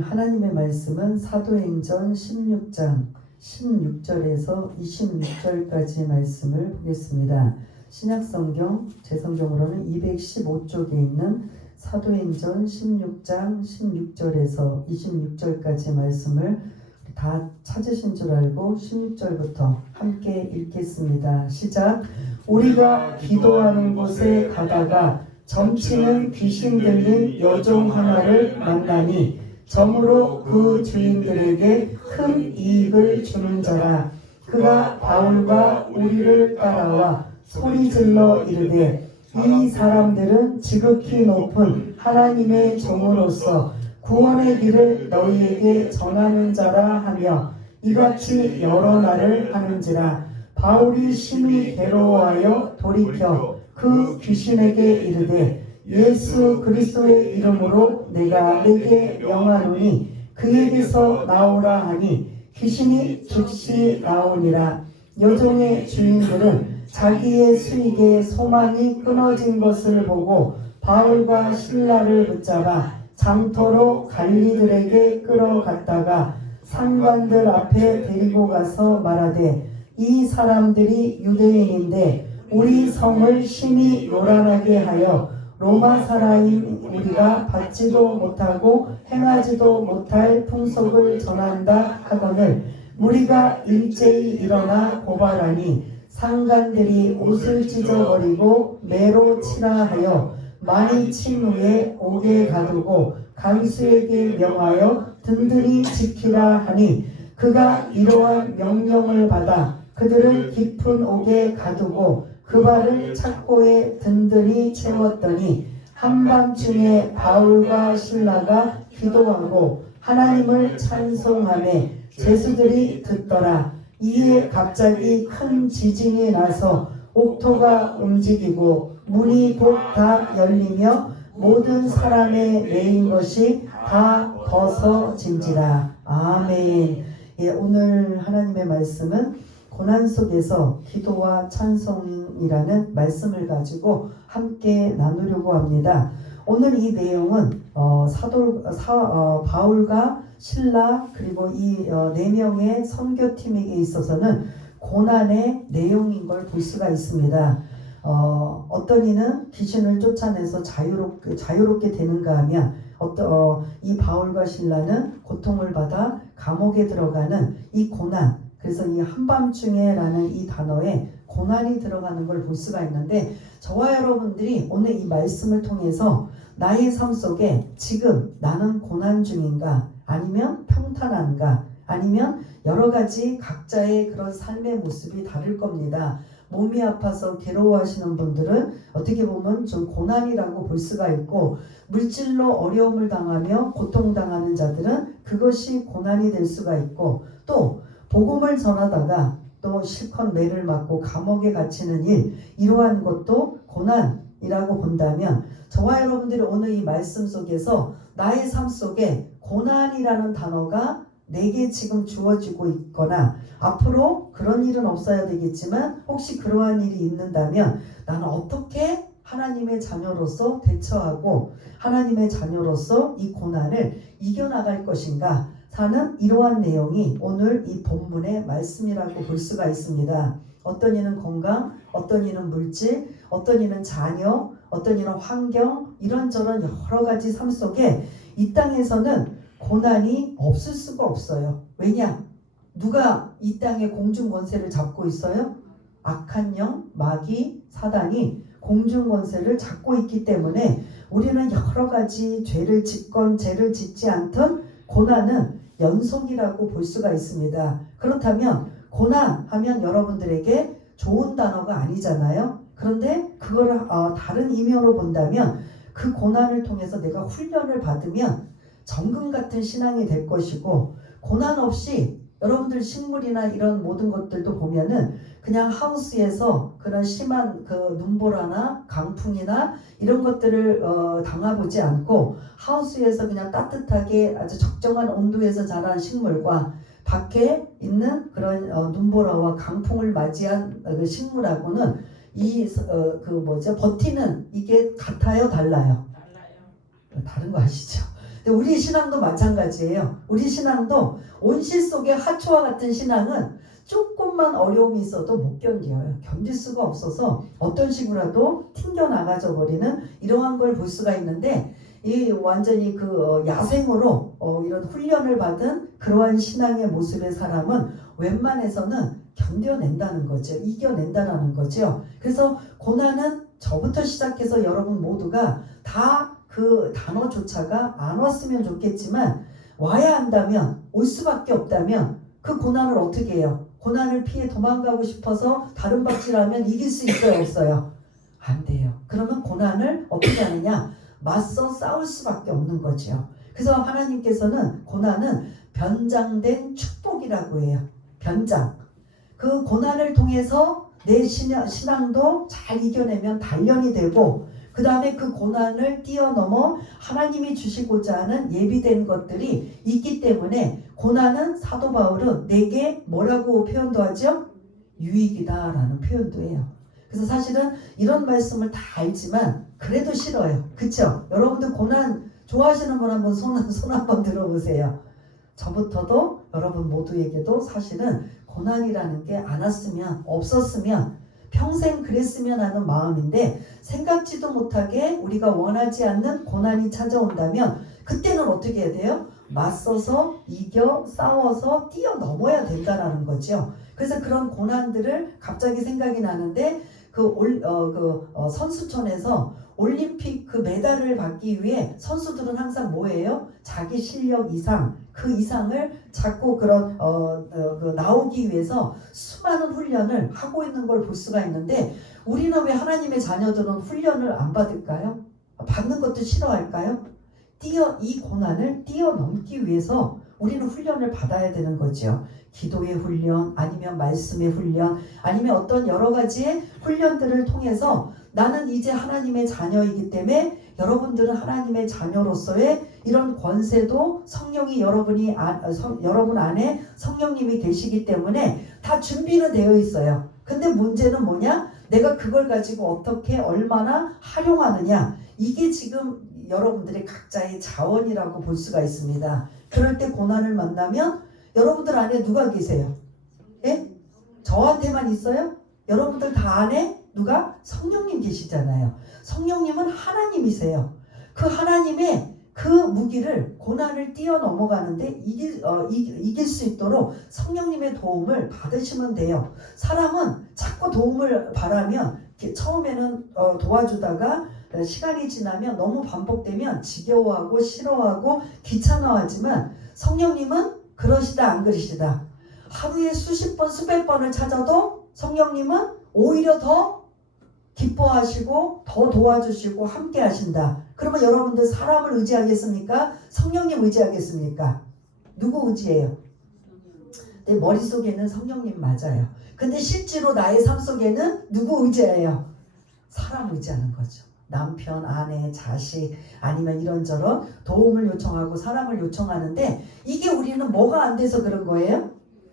하나님의 말씀은 사도행전 16장 16절에서 26절까지 말씀을 보겠습니다. 신약성경 제 성경으로는 215쪽에 있는 사도행전 16장 16절에서 26절까지 말씀을 다 찾으신 줄 알고 16절부터 함께 읽겠습니다. 시작. 우리가 기도하는 곳에 가다가 점치는 귀신 들린 여종 하나를 만나니 점으로 그 주인들에게 큰 이익을 주는 자라. 그가 바울과 우리를 따라와 소리질러 이르되 이 사람들은 지극히 높은 하나님의 종으로서 구원의 길을 너희에게 전하는 자라 하며 이같이 여러 날을 하는지라. 바울이 심히 괴로워하여 돌이켜 그 귀신에게 이르되 예수 그리스도의 이름으로 내가 내게 명하노니 그에게서 나오라 하니 귀신이 즉시 나오니라. 여종의 주인들은 자기의 수익에 소망이 끊어진 것을 보고 바울과 실라를 붙잡아 장터로 관리들에게 끌어갔다가 상관들 앞에 데리고 가서 말하되 이 사람들이 유대인인데 우리 성을 심히 요란하게 하여 로마 사람인 우리가 받지도 못하고 행하지도 못할 풍속을 전한다 하거늘 우리가 일제히 일어나 고발하니 상관들이 옷을 찢어버리고 매로 치라 하여 많이 친 후에 옥에 가두고 간수에게 명하여 든든히 지키라 하니 그가 이러한 명령을 받아 그들을 깊은 옥에 가두고 그 발을 착고에 든든히 채웠더니 한밤중에 바울과 실라가 기도하고 하나님을 찬송하며 제수들이 듣더라. 이에 갑자기 큰 지진이 나서 옥토가 움직이고 문이 곧 다 열리며 모든 사람의 매인 것이 다 벗어진지라. 아멘. 예, 오늘 하나님의 말씀은 고난 속에서 기도와 찬송이라는 말씀을 가지고 함께 나누려고 합니다. 오늘 이 내용은 바울과 실라 그리고 이 4명의 선교팀에게 있어서는 고난의 내용인 걸 볼 수가 있습니다. 어떤 이는 귀신을 쫓아내서 자유롭게 되는가 하면 이 바울과 실라는 고통을 받아 감옥에 들어가는 이 고난, 그래서 이 한밤중에라는 이 단어에 고난이 들어가는 걸 볼 수가 있는데 저와 여러분들이 오늘 이 말씀을 통해서 나의 삶 속에 지금 나는 고난 중인가 아니면 평탄한가 아니면 여러 가지 각자의 그런 삶의 모습이 다를 겁니다. 몸이 아파서 괴로워하시는 분들은 어떻게 보면 좀 고난이라고 볼 수가 있고 물질로 어려움을 당하며 고통당하는 자들은 그것이 고난이 될 수가 있고 또 복음을 전하다가 또 실컷 매를 맞고 감옥에 갇히는 일 이러한 것도 고난이라고 본다면 저와 여러분들이 오늘 이 말씀 속에서 나의 삶 속에 고난이라는 단어가 내게 지금 주어지고 있거나 앞으로 그런 일은 없어야 되겠지만 혹시 그러한 일이 있는다면 나는 어떻게 하나님의 자녀로서 대처하고 하나님의 자녀로서 이 고난을 이겨나갈 것인가 사는 이러한 내용이 오늘 이 본문의 말씀이라고 볼 수가 있습니다. 어떤 이는 건강, 어떤 이는 물질, 어떤 이는 자녀, 어떤 이는 환경 이런저런 여러 가지 삶 속에 이 땅에서는 고난이 없을 수가 없어요. 왜냐? 누가 이 땅의 공중 권세를 잡고 있어요? 악한 영, 마귀, 사단이 공중 권세를 잡고 있기 때문에 우리는 여러 가지 죄를 짓건 죄를 짓지 않던 고난은 연속이라고 볼 수가 있습니다. 그렇다면 고난하면 여러분들에게 좋은 단어가 아니잖아요. 그런데 그거를 다른 이면으로 본다면 그 고난을 통해서 내가 훈련을 받으면 정금 같은 신앙이 될 것이고 고난 없이 여러분들 식물이나 이런 모든 것들도 보면은 그냥 하우스에서 그런 심한 그 눈보라나 강풍이나 이런 것들을 당해보지 않고 하우스에서 그냥 따뜻하게 아주 적정한 온도에서 자란 식물과 밖에 있는 그런 눈보라와 강풍을 맞이한 그 식물하고는 버티는 이게 같아요, 달라요? 다른 거 아시죠? 근데 우리 신앙도 마찬가지예요. 우리 신앙도 온실 속의 하초와 같은 신앙은 조금만 어려움이 있어도 못 견뎌요. 견딜 수가 없어서 어떤 식으로라도 튕겨나가져 버리는 이러한 걸 볼 수가 있는데, 이 완전히 그 야생으로 이런 훈련을 받은 그러한 신앙의 모습의 사람은 웬만해서는 견뎌낸다는 거죠. 이겨낸다는 거죠. 그래서 고난은 저부터 시작해서 여러분 모두가 다 그 단어조차가 안 왔으면 좋겠지만, 와야 한다면, 올 수밖에 없다면 그 고난을 어떻게 해요? 고난을 피해 도망가고 싶어서 다른 박질하면 이길 수 있어요, 없어요? 안 돼요. 그러면 고난을 어떻게 하느냐? 맞서 싸울 수밖에 없는 거죠. 그래서 하나님께서는 고난은 변장된 축복이라고 해요. 변장. 그 고난을 통해서 내 신앙도 잘 이겨내면 단련이 되고, 그 다음에 그 고난을 뛰어넘어 하나님이 주시고자 하는 예비된 것들이 있기 때문에, 고난은 사도 바울은 내게 뭐라고 표현도 하죠? 유익이다 라는 표현도 해요. 그래서 사실은 이런 말씀을 다 알지만 그래도 싫어요. 그쵸? 여러분들 고난 좋아하시는 분 한번 손 한번 들어보세요. 저부터도 여러분 모두에게도 사실은 고난이라는 게 안 왔으면, 없었으면, 평생 그랬으면 하는 마음인데, 생각지도 못하게 우리가 원하지 않는 고난이 찾아온다면 그때는 어떻게 해야 돼요? 맞서서 이겨 싸워서 뛰어넘어야 된다는 거죠. 그래서 그런 고난들을 갑자기 생각이 나는데, 선수촌에서 올림픽 그 메달을 받기 위해 선수들은 항상 뭐예요? 자기 실력 이상, 그 이상을 자꾸 나오기 위해서 수많은 훈련을 하고 있는 걸 볼 수가 있는데, 우리는 왜 하나님의 자녀들은 훈련을 안 받을까요? 받는 것도 싫어할까요? 이 고난을 뛰어넘기 위해서 우리는 훈련을 받아야 되는 거죠. 기도의 훈련, 아니면 말씀의 훈련, 아니면 어떤 여러 가지의 훈련들을 통해서 나는 이제 하나님의 자녀이기 때문에, 여러분들은 하나님의 자녀로서의 이런 권세도 성령이 여러분 안에 성령님이 계시기 때문에 다 준비는 되어 있어요. 근데 문제는 뭐냐? 내가 그걸 가지고 어떻게 얼마나 활용하느냐. 이게 지금 여러분들의 각자의 자원이라고 볼 수가 있습니다. 그럴 때 고난을 만나면 여러분들 안에 누가 계세요? 예? 저한테만 있어요? 여러분들 다 안에 누가? 성령님 계시잖아요. 성령님은 하나님이세요. 그 하나님의 그 무기를, 고난을 뛰어넘어가는데 이길 수 있도록 성령님의 도움을 받으시면 돼요. 사람은 자꾸 도움을 바라면 처음에는 도와주다가 시간이 지나면 너무 반복되면 지겨워하고 싫어하고 귀찮아하지만, 성령님은 그러시다 안 그러시다. 하루에 수십 번 수백 번을 찾아도 성령님은 오히려 더 기뻐하시고 더 도와주시고 함께 하신다. 그러면 여러분들 사람을 의지하겠습니까? 성령님 의지하겠습니까? 누구 의지해요? 내 머릿속에는 성령님 맞아요. 근데 실제로 나의 삶 속에는 누구 의지해요? 사람 의지하는 거죠. 남편, 아내, 자식, 아니면 이런저런 도움을 요청하고 사람을 요청하는데, 이게 우리는 뭐가 안 돼서 그런 거예요?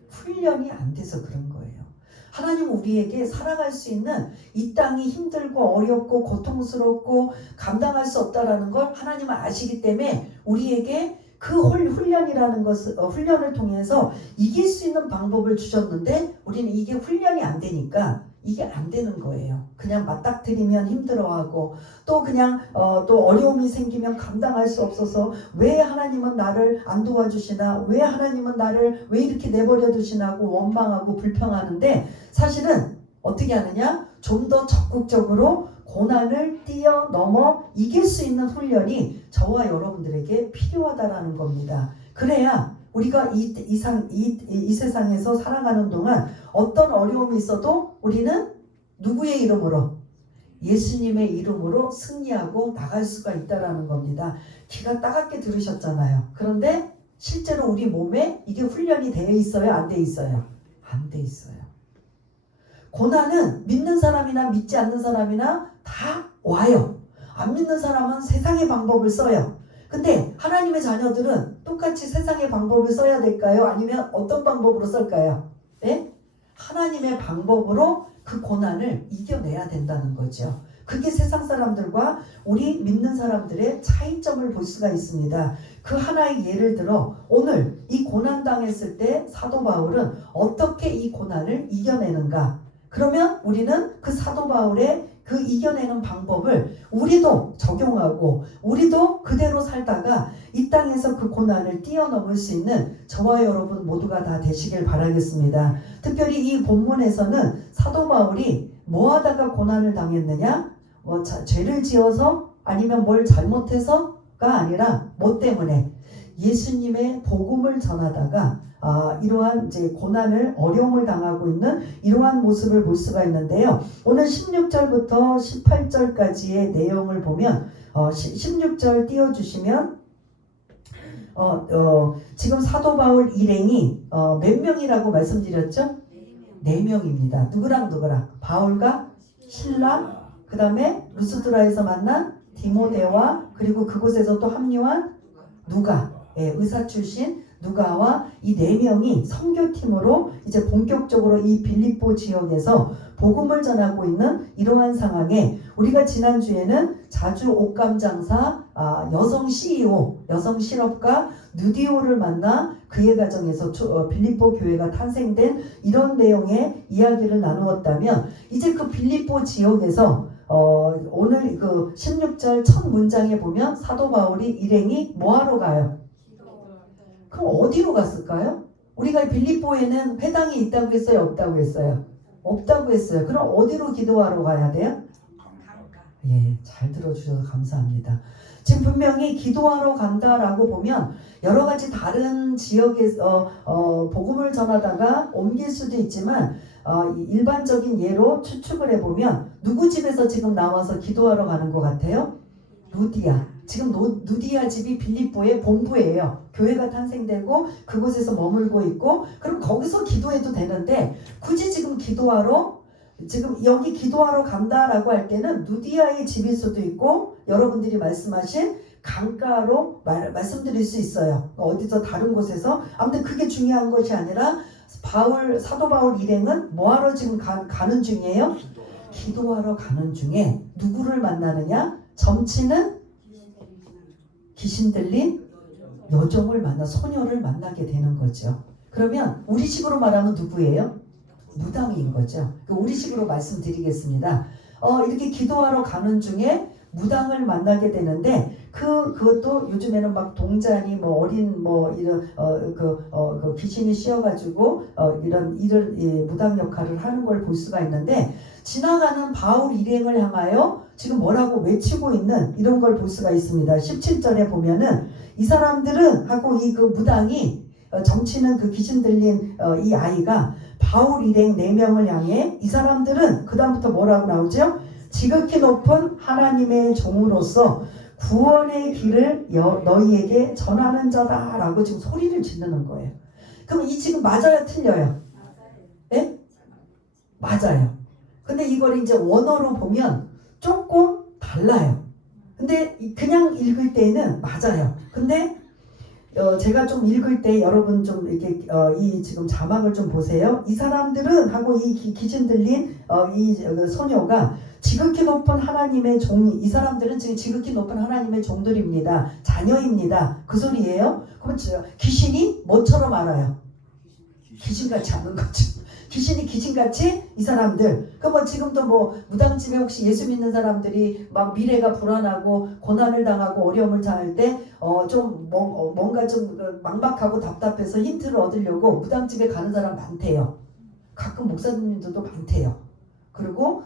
훈련이 안 돼서 그런 거예요. 하나님은 우리에게 살아갈 수 있는, 이 땅이 힘들고 어렵고 고통스럽고 감당할 수 없다라는 걸 하나님은 아시기 때문에 우리에게 그 훈련이라는 것을 훈련을 통해서 이길 수 있는 방법을 주셨는데, 우리는 이게 훈련이 안 되니까 이게 안 되는 거예요. 그냥 맞닥뜨리면 힘들어하고, 또 그냥 또 어려움이 생기면 감당할 수 없어서, 왜 하나님은 나를 안 도와주시나, 왜 하나님은 나를 왜 이렇게 내버려 두시나고 원망하고 불평하는데, 사실은 어떻게 하느냐? 좀 더 적극적으로 고난을 뛰어넘어 이길 수 있는 훈련이 저와 여러분들에게 필요하다라는 겁니다. 그래야 우리가 이 세상에서 살아가는 동안 어떤 어려움이 있어도 우리는 누구의 이름으로? 예수님의 이름으로 승리하고 나갈 수가 있다라는 겁니다. 귀가 따갑게 들으셨잖아요. 그런데 실제로 우리 몸에 이게 훈련이 되어 있어요? 안 돼 있어요? 안 돼 있어요. 고난은 믿는 사람이나 믿지 않는 사람이나 다 와요. 안 믿는 사람은 세상의 방법을 써요. 근데 하나님의 자녀들은 똑같이 세상의 방법을 써야 될까요? 아니면 어떤 방법으로 쓸까요? 네? 하나님의 방법으로 그 고난을 이겨내야 된다는 거죠. 그게 세상 사람들과 우리 믿는 사람들의 차이점을 볼 수가 있습니다. 그 하나의 예를 들어 오늘 이 고난 당했을 때 사도 바울은 어떻게 이 고난을 이겨내는가? 그러면 우리는 그 사도 바울의 그 이겨내는 방법을 우리도 적용하고 우리도 그대로 살다가 이 땅에서 그 고난을 뛰어넘을 수 있는 저와 여러분 모두가 다 되시길 바라겠습니다. 특별히 이 본문에서는 사도 바울이 뭐 하다가 고난을 당했느냐? 죄를 지어서 아니면 뭘 잘못해서가 아니라 뭐 때문에 예수님의 복음을 전하다가 이러한 이제 고난을 어려움을 당하고 있는 이러한 모습을 볼 수가 있는데요. 오늘 16절부터 18절까지의 내용을 보면 16절 띄워주시면 지금 사도 바울 일행이 몇 명이라고 말씀드렸죠? 4명입니다. 누구랑 바울과 신라, 그 다음에 루스드라에서 만난 디모데와 그리고 그곳에서 또 합류한 누가, 의사 출신 누가와 이 4명이 선교팀으로 이제 본격적으로 이 빌립보 지역에서 복음을 전하고 있는 이러한 상황에 우리가 지난주에는 자주 옷감 장사 여성 CEO, 여성 실업가 누디오를 만나 그의 가정에서 빌립보 교회가 탄생된 이런 내용의 이야기를 나누었다면 이제 그 빌립보 지역에서 오늘 그 16절 첫 문장에 보면 사도 바울이 일행이 뭐하러 가요? 그럼 어디로 갔을까요? 우리가 빌립보에는 회당이 있다고 했어요? 없다고 했어요? 없다고 했어요. 그럼 어디로 기도하러 가야 돼요? 예, 잘 들어주셔서 감사합니다. 지금 분명히 기도하러 간다라고 보면 여러 가지 다른 지역에서 복음을 전하다가 옮길 수도 있지만 일반적인 예로 추측을 해보면 누구 집에서 지금 나와서 기도하러 가는 것 같아요? 루디아. 지금 누디아 집이 빌립보의 본부예요. 교회가 탄생되고 그곳에서 머물고 있고 그럼 거기서 기도해도 되는데 굳이 지금 기도하러 지금 여기 기도하러 간다라고 할 때는 누디아의 집일 수도 있고 여러분들이 말씀하신 강가로 말씀드릴 수 있어요. 어디서 다른 곳에서 아무튼 그게 중요한 것이 아니라 사도 바울 일행은 뭐하러 지금 가는 중이에요? 기도하러 가는 중에 누구를 만나느냐? 점치는 귀신 들린 여종을 만나 소녀를 만나게 되는 거죠. 그러면 우리식으로 말하면 누구예요? 무당인 거죠. 우리식으로 말씀드리겠습니다. 이렇게 기도하러 가는 중에 무당을 만나게 되는데 그것도 요즘에는 막 동자니 뭐 어린 뭐 이런 그 귀신이 씌어가지고 이런 무당 역할을 하는 걸 볼 수가 있는데 지나가는 바울 일행을 향하여 지금 뭐라고 외치고 있는 이런 걸 볼 수가 있습니다. 17절에 보면은 이 사람들은 하고 이 그 무당이 정치는 그 귀신 들린 이 아이가 바울 일행 4명을 향해 이 사람들은 그 다음부터 뭐라고 나오죠? 지극히 높은 하나님의 종으로서 구원의 길을 너희에게 전하는 자다 라고 지금 소리를 지르는 거예요. 그럼 이 지금 맞아요? 틀려요? 예? 맞아요. 근데 이걸 이제 원어로 보면 조금 달라요. 근데 그냥 읽을 때는 맞아요. 근데 제가 좀 읽을 때 여러분 좀 이렇게 이 지금 자막을 좀 보세요. 이 사람들은 하고 이 귀신 들린 이 소녀가 지극히 높은 하나님의 종이 이 사람들은 지금 지극히 높은 하나님의 종들입니다. 자녀입니다. 그 소리예요. 그럼 귀신이 뭐처럼 알아요? 귀신같이 아는 거죠. 귀신이 귀신같이 이 사람들 그럼 지금도 뭐 무당집에 혹시 예수 믿는 사람들이 막 미래가 불안하고 고난을 당하고 어려움을 당할 때 좀 뭔가 좀 막막하고 답답해서 힌트를 얻으려고 무당집에 가는 사람 많대요. 가끔 목사님들도 많대요. 그리고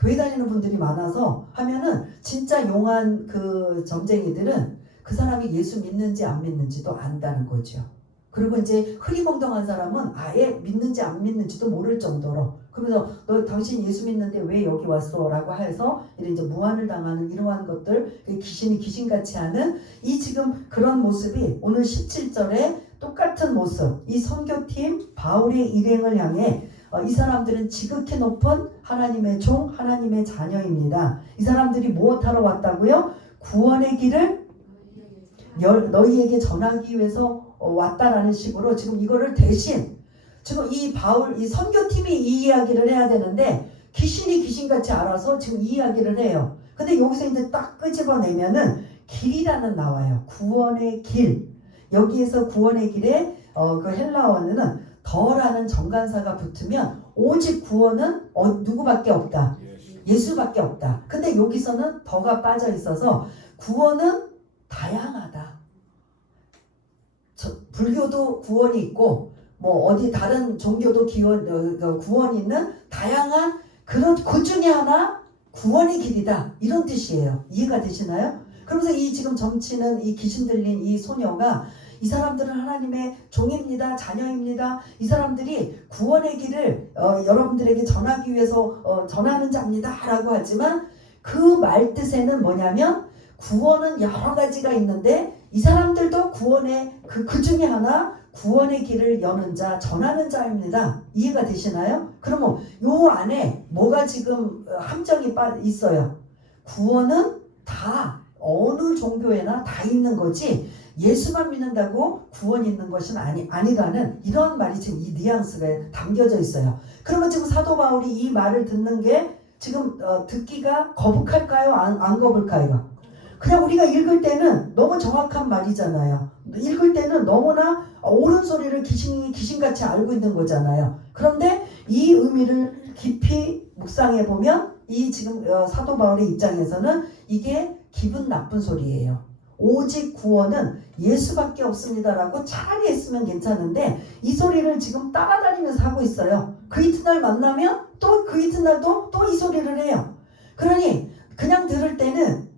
교회 다니는 분들이 많아서 하면은 진짜 용한 그 점쟁이들은 그 사람이 예수 믿는지 안 믿는지도 안다는 거죠. 그리고 이제 흐리멍덩한 사람은 아예 믿는지 안 믿는지도 모를 정도로 그러면서 너 당신 예수 믿는데 왜 여기 왔어? 라고 해서 이제 무한을 당하는 이러한 것들 귀신이 귀신같이 하는 이 지금 그런 모습이 오늘 17절에 똑같은 모습 이 선교팀 바울의 일행을 향해 이 사람들은 지극히 높은 하나님의 종 하나님의 자녀입니다. 이 사람들이 무엇하러 왔다고요? 구원의 길을 너희에게 전하기 위해서 왔다라는 식으로 지금 이거를 대신 지금 이 바울 이 선교팀이 이 이야기를 해야 되는데 귀신이 귀신같이 알아서 지금 이 이야기를 해요. 근데 여기서 이제 딱 끄집어내면은 길이라는 나와요. 구원의 길. 여기에서 구원의 길에 그 헬라어는 더라는 정관사가 붙으면 오직 구원은 누구밖에 없다. 예수밖에 없다. 근데 여기서는 더가 빠져 있어서 구원은 다양하다. 불교도 구원이 있고 뭐 어디 다른 종교도 구원이 있는 다양한 그런 그 중에 하나 구원의 길이다. 이런 뜻이에요. 이해가 되시나요? 그러면서 이 지금 점치는 이 귀신 들린 이 소녀가 이 사람들은 하나님의 종입니다. 자녀입니다. 이 사람들이 구원의 길을 여러분들에게 전하기 위해서 전하는 자입니다. 라고 하지만 그 말뜻에는 뭐냐면 구원은 여러 가지가 있는데 이 사람들도 구원의 그 중에 하나 구원의 길을 여는 자, 전하는 자입니다. 이해가 되시나요? 그러면 요 안에 뭐가 지금 함정이 있어요. 구원은 다 어느 종교에나 다 있는 거지 예수만 믿는다고 구원이 있는 것은 아니라는 이런 말이 지금 이 뉘앙스가 담겨져 있어요. 그러면 지금 사도 바울이 이 말을 듣는 게 지금 듣기가 거북할까요? 안 거북할까요? 그냥 우리가 읽을 때는 너무 정확한 말이잖아요. 읽을 때는 너무나 옳은 소리를 귀신같이 알고 있는 거잖아요. 그런데 이 의미를 깊이 묵상해 보면 이 지금 사도 바울의 입장에서는 이게 기분 나쁜 소리예요. 오직 구원은 예수밖에 없습니다라고 차라리 했으면 괜찮은데 이 소리를 지금 따라다니면서 하고 있어요. 그 이튿날 만나면 또 그 이튿날도 또 이 소리를 해요. 그러니 그냥 들을 때는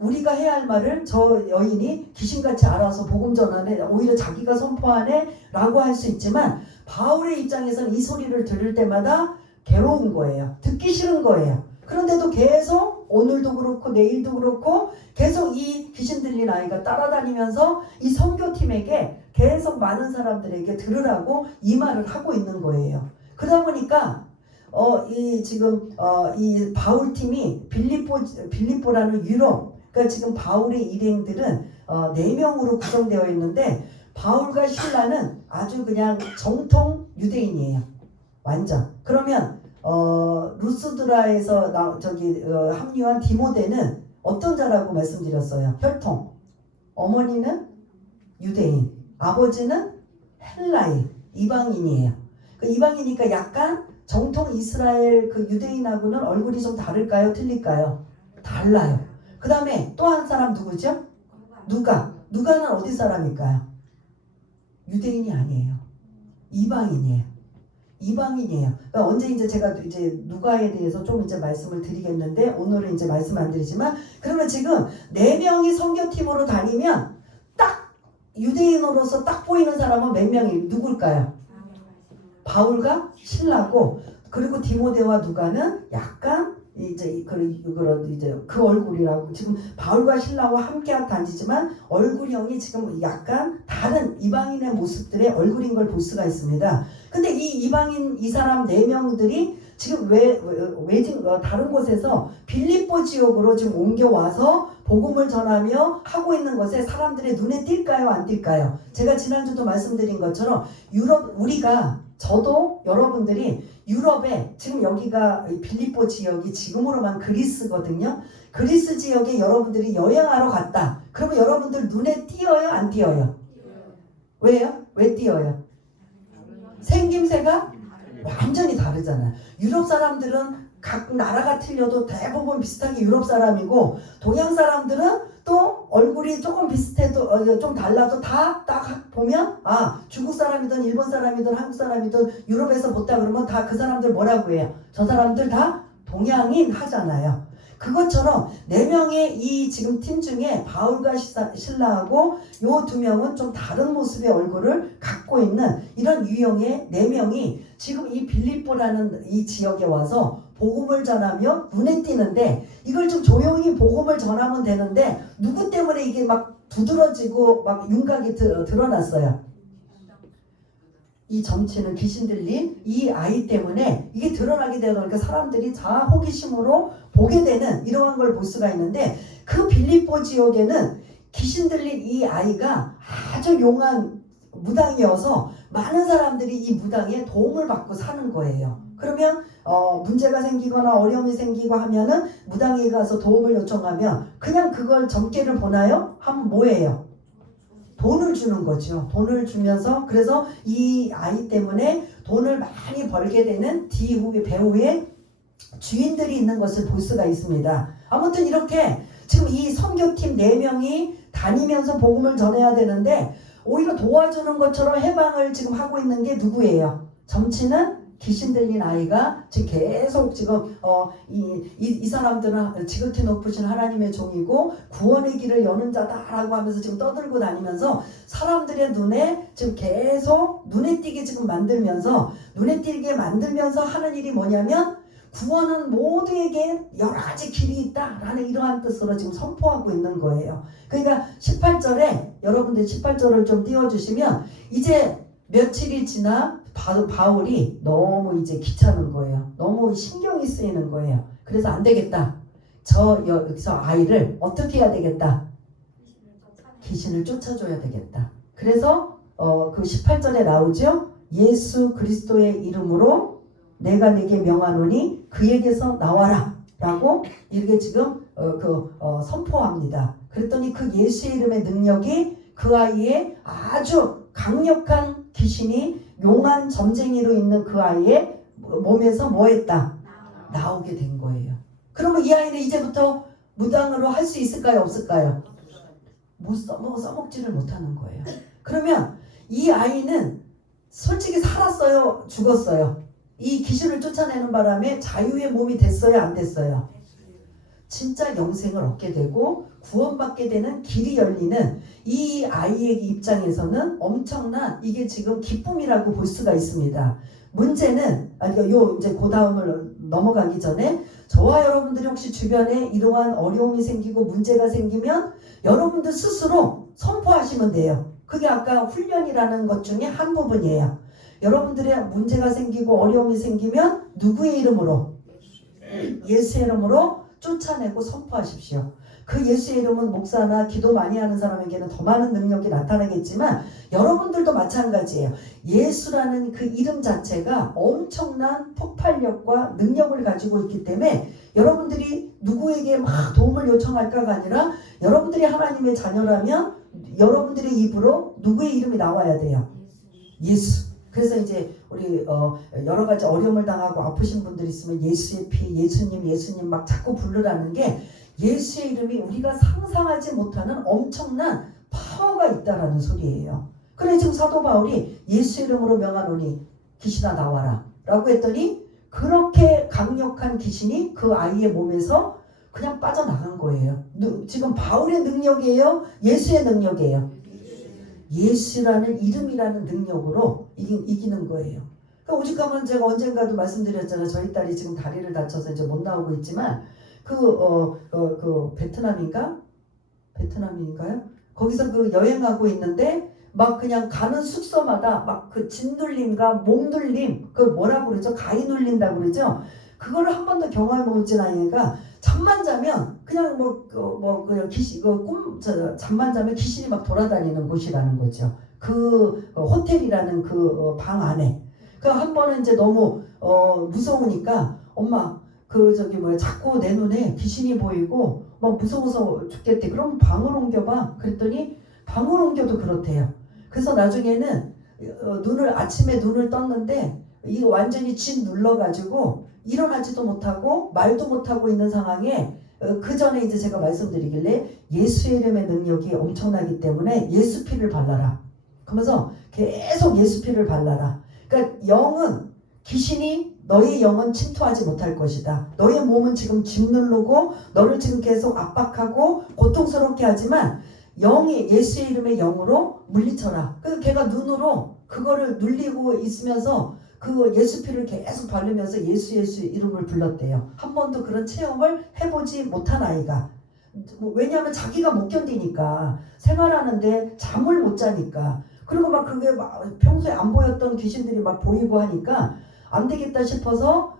우리가 해야 할 말을 저 여인이 귀신같이 알아서 복음 전하네, 오히려 자기가 선포하네 라고 할 수 있지만 바울의 입장에서는 이 소리를 들을 때마다 괴로운 거예요. 듣기 싫은 거예요. 그런데도 계속 오늘도 그렇고 내일도 그렇고 계속 이 귀신 들린 아이가 따라다니면서 이 선교팀에게 계속 많은 사람들에게 들으라고 이 말을 하고 있는 거예요. 그러다 보니까 이 바울 팀이 빌립보라는 유럽, 그러니까 지금 바울의 일행들은 4명으로 구성되어 있는데 바울과 실라는 아주 그냥 정통 유대인이에요. 완전. 그러면 루스드라에서 합류한 디모데는 어떤 자라고 말씀드렸어요? 혈통. 어머니는 유대인, 아버지는 헬라인, 이방인이에요. 그 이방이니까 약간 정통 이스라엘 그 유대인하고는 얼굴이 좀 다를까요? 틀릴까요? 달라요. 그 다음에 또 한 사람 누구죠? 누가는 어디 사람일까요? 유대인이 아니에요. 이방인이에요. 그러니까 언제 이제 제가 이제 누가에 대해서 좀 이제 말씀을 드리겠는데 오늘은 이제 말씀 안 드리지만 그러면 지금 4명이 선교팀으로 다니면 딱 유대인으로서 딱 보이는 사람은 몇 명이 누굴까요? 바울과 실라고 그리고 디모데와 누가는 약간 이제 그 얼굴이라고 지금 바울과 신라와 함께 다니지만 얼굴형이 지금 약간 다른 이방인의 모습들의 얼굴인 걸 볼 수가 있습니다. 근데 이 이방인 이 사람 4명들이 지금 다른 곳에서 빌립보 지역으로 지금 옮겨와서 복음을 전하며 하고 있는 것에 사람들의 눈에 띌까요? 안 띌까요? 제가 지난주도 말씀드린 것처럼 저도 여러분들이 유럽에 지금 여기가 빌립보 지역이 지금으로만 그리스거든요. 그리스 지역에 여러분들이 여행하러 갔다. 그러면 여러분들 눈에 띄어요? 안 띄어요? 왜요? 왜 띄어요? 생김새가 완전히 다르잖아요. 유럽 사람들은 각 나라가 틀려도 대부분 비슷하게 유럽 사람이고 동양 사람들은 또 얼굴이 조금 비슷해도 좀 달라도 다 딱 보면 중국 사람이든 일본 사람이든 한국 사람이든 유럽에서 봤다 그러면 다 그 사람들 뭐라고 해요? 저 사람들 다 동양인 하잖아요. 그것처럼 4명의 이 지금 팀 중에 바울과 실라하고 요 2명은 좀 다른 모습의 얼굴을 갖고 있는 이런 유형의 4명이 지금 이 빌립보라는 이 지역에 와서 복음을 전하며 눈에 띄는데 이걸 좀 조용히 복음을 전하면 되는데 누구 때문에 이게 막 두드러지고 막 윤곽이 드러났어요. 이 점치는 귀신 들린 이 아이 때문에 이게 드러나게 되다 보니까 사람들이 다 호기심으로 보게 되는 이러한 걸 볼 수가 있는데 그 빌립보 지역에는 귀신 들린 이 아이가 아주 용한 무당이어서 많은 사람들이 이 무당에 도움을 받고 사는 거예요. 그러면 문제가 생기거나 어려움이 생기고 하면은 무당에게 가서 도움을 요청하면 그냥 그걸 점괘를 보나요? 하면 뭐예요? 돈을 주는 거죠. 돈을 주면서 그래서 이 아이 때문에 돈을 많이 벌게 되는 배우의 주인들이 있는 것을 볼 수가 있습니다. 아무튼 이렇게 지금 이 선교팀 4명이 다니면서 복음을 전해야 되는데 오히려 도와주는 것처럼 해방을 지금 하고 있는 게 누구예요? 점치는 귀신 들린 아이가 지금 계속 지금 이 사람들은 지극히 높으신 하나님의 종이고 구원의 길을 여는 자다라고 하면서 지금 떠들고 다니면서 사람들의 눈에 지금 계속 눈에 띄게 지금 만들면서 하는 일이 뭐냐면 구원은 모두에게 여러 가지 길이 있다라는 이러한 뜻으로 지금 선포하고 있는 거예요. 그러니까 18절에 여러분들 18절을 좀 띄워주시면 이제 며칠이 지나 바울이 너무 이제 귀찮은 거예요. 너무 신경이 쓰이는 거예요. 그래서 안 되겠다. 여기서 아이를 어떻게 해야 되겠다. 귀신을 쫓아줘야 되겠다. 그래서 그 18절에 나오죠. 예수 그리스도의 이름으로 내가 네게 명하노니 그에게서 나와라 라고 이렇게 지금 선포합니다. 그랬더니 그 예수의 이름의 능력이 그 아이의 아주 강력한 귀신이 용한 점쟁이로 있는 그 아이의 몸에서 뭐했다? 나오게 된 거예요. 그러면 이 아이는 이제부터 무당으로 할 수 있을까요? 없을까요? 써먹지를 못하는 거예요. 그러면 이 아이는 솔직히 살았어요? 죽었어요? 이 귀신을 쫓아내는 바람에 자유의 몸이 됐어요? 안 됐어요? 진짜 영생을 얻게 되고 구원받게 되는 길이 열리는 이 아이의 입장에서는 엄청난 이게 지금 기쁨이라고 볼 수가 있습니다. 문제는 이제 그 다음을 넘어가기 전에 저와 여러분들이 혹시 주변에 이러한 어려움이 생기고 문제가 생기면 여러분들 스스로 선포하시면 돼요. 그게 아까 훈련이라는 것 중에 한 부분이에요. 여러분들의 문제가 생기고 어려움이 생기면 누구의 이름으로? 예수의 이름으로 쫓아내고 선포하십시오. 그 예수의 이름은 목사나 기도 많이 하는 사람에게는 더 많은 능력이 나타나겠지만 여러분들도 마찬가지예요. 예수라는 그 이름 자체가 엄청난 폭발력과 능력을 가지고 있기 때문에 여러분들이 누구에게 막 도움을 요청할까가 아니라 여러분들이 하나님의 자녀라면 여러분들의 입으로 누구의 이름이 나와야 돼요? 예수. 그래서 이제 우리 여러 가지 어려움을 당하고 아프신 분들이 있으면 예수의 피, 예수님 막 자꾸 부르라는 게 예수의 이름이 우리가 상상하지 못하는 엄청난 파워가 있다라는 소리예요. 그래 지금 사도 바울이 예수 이름으로 명하노니 귀신아 나와라 라고 했더니 그렇게 강력한 귀신이 그 아이의 몸에서 그냥 빠져나간 거예요. 지금 바울의 능력이에요? 예수의 능력이에요? 예수라는 이름이라는 능력으로 이기는 거예요. 그러니까 오죽하면 제가 언젠가도 말씀드렸잖아요. 저희 딸이 지금 다리를 다쳐서 이제 못 나오고 있지만 베트남인가요? 거기서 그 여행하고 있는데 막 그냥 가는 숙소마다 막 그 진눌림과 몸눌림 그걸 뭐라고 그러죠? 가위 눌린다고 그러죠? 그거를 한 번도 경험해보진 아이가 잠만 자면 그냥 잠만 자면 귀신이 막 돌아다니는 곳이라는 거죠. 그 호텔이라는 그 방 안에. 그 한 번은 이제 너무 무서우니까 엄마 자꾸 내 눈에 귀신이 보이고 막 무서워서 죽겠대. 그럼 방을 옮겨봐. 그랬더니 방을 옮겨도 그렇대요. 그래서 나중에는 아침에 눈을 떴는데 이거 완전히 진 눌러가지고 일어나지도 못하고 말도 못하고 있는 상황에 그 전에 이제 제가 말씀드리길래 예수의 이름의 능력이 엄청나기 때문에 예수 피를 발라라. 그러면서 계속 예수 피를 발라라. 그러니까 귀신이 너의 영은 침투하지 못할 것이다. 너의 몸은 지금 짓누르고 너를 지금 계속 압박하고 고통스럽게 하지만 예수의 이름의 영으로 물리쳐라. 그래서 걔가 눈으로 그거를 눌리고 있으면서 그 예수 피를 계속 바르면서 예수 이름을 불렀대요. 한 번도 그런 체험을 해보지 못한 아이가. 왜냐하면 자기가 못 견디니까 생활하는데 잠을 못 자니까 그리고 막 그게 막 평소에 안 보였던 귀신들이 막 보이고 하니까 안 되겠다 싶어서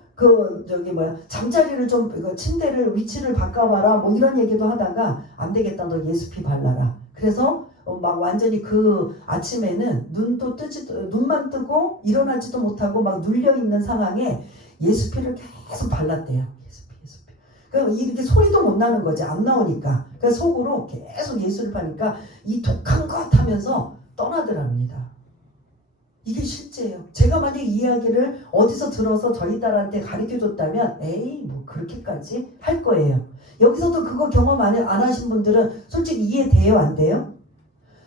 잠자리를 좀 침대를 위치를 바꿔봐라 뭐 이런 얘기도 하다가 안 되겠다 너 예수 피 발라라. 그래서 막 완전히 그 아침에는 눈만 뜨고 일어나지도 못하고 막 눌려 있는 상황에 예수피를 계속 발랐대요. 예수피. 그러니까 이렇게 소리도 못 나는 거지. 안 나오니까. 그러니까 속으로 계속 예수를 파니까 이 독한 것 하면서 떠나더랍니다. 이게 실제예요. 제가 만약 이 이야기를 어디서 들어서 저희 딸한테 가르쳐줬다면 에이 뭐 그렇게까지 할 거예요. 여기서도 그거 경험 안 하신 분들은 솔직히 이해돼요? 안 돼요?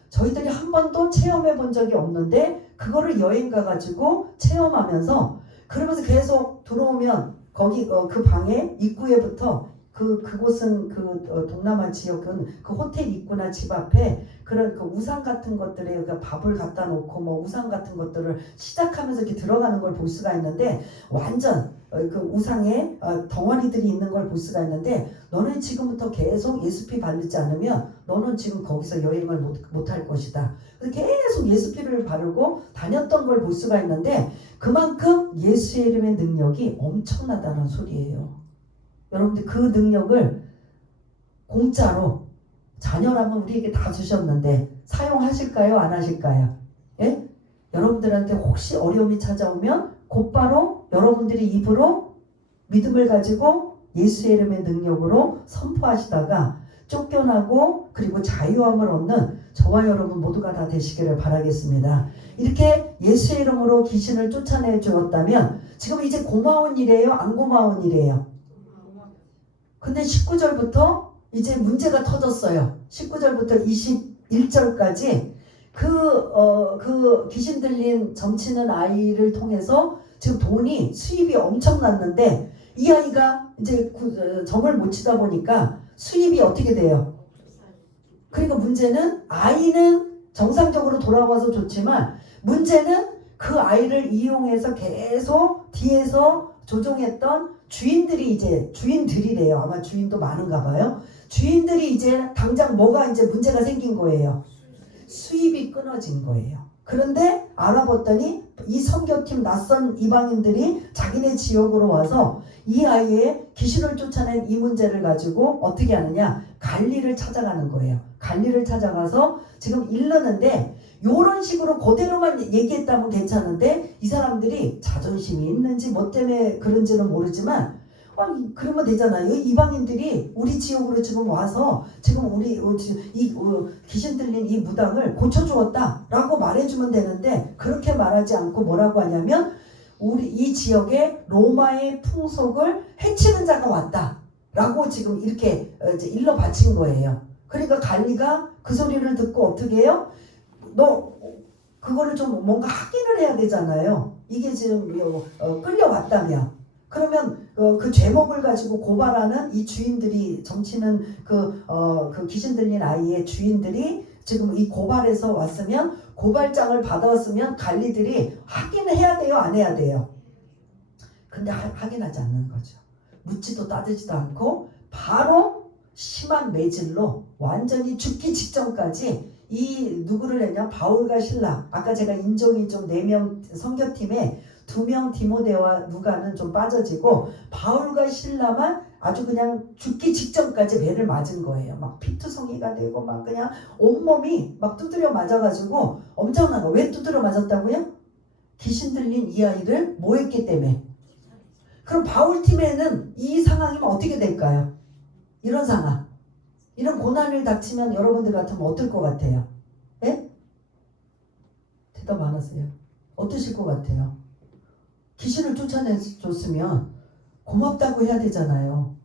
저희들이 한 번도 체험해 본 적이 없는데 그거를 여행 가가지고 체험하면서 그러면서 계속 들어오면 거기 그 방에 입구에부터 그곳은 동남아 지역은 그 호텔 입구나 집 앞에 그런 그 우상 같은 것들에 밥을 갖다 놓고 뭐 우상 같은 것들을 시작하면서 이렇게 들어가는 걸 볼 수가 있는데 완전 그 우상에 덩어리들이 있는 걸 볼 수가 있는데 너는 지금부터 계속 예수피 바르지 않으면 너는 지금 거기서 여행을 못 할 것이다. 그래서 계속 예수피를 바르고 다녔던 걸 볼 수가 있는데 그만큼 예수의 이름의 능력이 엄청나다는 소리예요. 여러분들 그 능력을 공짜로 자녀라면 우리에게 다 주셨는데 사용하실까요? 안 하실까요? 예? 여러분들한테 혹시 어려움이 찾아오면 곧바로 여러분들이 입으로 믿음을 가지고 예수의 이름의 능력으로 선포하시다가 쫓겨나고 그리고 자유함을 얻는 저와 여러분 모두가 다 되시기를 바라겠습니다. 이렇게 예수의 이름으로 귀신을 쫓아내 주었다면 지금 이제 고마운 일이에요? 안 고마운 일이에요? 근데 19절부터 이제 문제가 터졌어요. 19절부터 21절까지 그 귀신 들린 점치는 아이를 통해서 지금 돈이 수입이 엄청났는데 이 아이가 이제 점을 못 치다 보니까 수입이 어떻게 돼요? 그러니까 문제는 아이는 정상적으로 돌아와서 좋지만 문제는 그 아이를 이용해서 계속 뒤에서 조종했던 주인들이래요. 아마 주인도 많은가 봐요. 주인들이 이제 당장 뭐가 이제 문제가 생긴 거예요. 수입이 끊어진 거예요. 그런데 알아봤더니 이 선교팀 낯선 이방인들이 자기네 지역으로 와서 이 아이의 귀신을 쫓아낸 이 문제를 가지고 어떻게 하느냐? 관리를 찾아가는 거예요. 관리를 찾아가서 지금 이르는데 요런 식으로 그대로만 얘기했다면 괜찮은데 이 사람들이 자존심이 있는지 뭐 때문에 그런지는 모르지만 그러면 되잖아요. 이방인들이 우리 지역으로 지금 와서 지금 우리 귀신 들린 이 무당을 고쳐주었다 라고 말해주면 되는데 그렇게 말하지 않고 뭐라고 하냐면 우리 이 지역에 로마의 풍속을 해치는 자가 왔다 라고 지금 이렇게 일러 바친 거예요. 그러니까 관리가 그 소리를 듣고 어떻게 해요? 너 그거를 좀 뭔가 확인을 해야 되잖아요. 이게 지금 끌려왔다면 그러면 그 죄목을 가지고 고발하는 이 주인들이 점치는 그 귀신 들린 아이의 주인들이 지금 이 고발해서 왔으면 고발장을 받아왔으면 관리들이 확인해야 돼요? 안 해야 돼요? 근데 확인하지 않는 거죠. 묻지도 따지지도 않고 바로 심한 매질로 완전히 죽기 직전까지 이 누구를 했냐? 바울과 실라. 아까 제가 인종이 좀 4명 선교팀에 2명 디모데와 누가는 좀 빠져지고 바울과 실라만 아주 그냥 죽기 직전까지 매를 맞은 거예요. 막 피투성이가 되고 막 그냥 온몸이 막 두드려 맞아가지고 엄청난 거. 왜 두드려 맞았다고요? 귀신 들린 이 아이를 뭐 했기 때문에. 그럼 바울 팀에는 이 상황이면 어떻게 될까요? 이런 상황. 이런 고난을 닥치면 여러분들 같으면 어떨 것 같아요? 예? 대답 안 하세요. 어떠실 것 같아요? 귀신을 쫓아내줬으면 고맙다고 해야 되잖아요.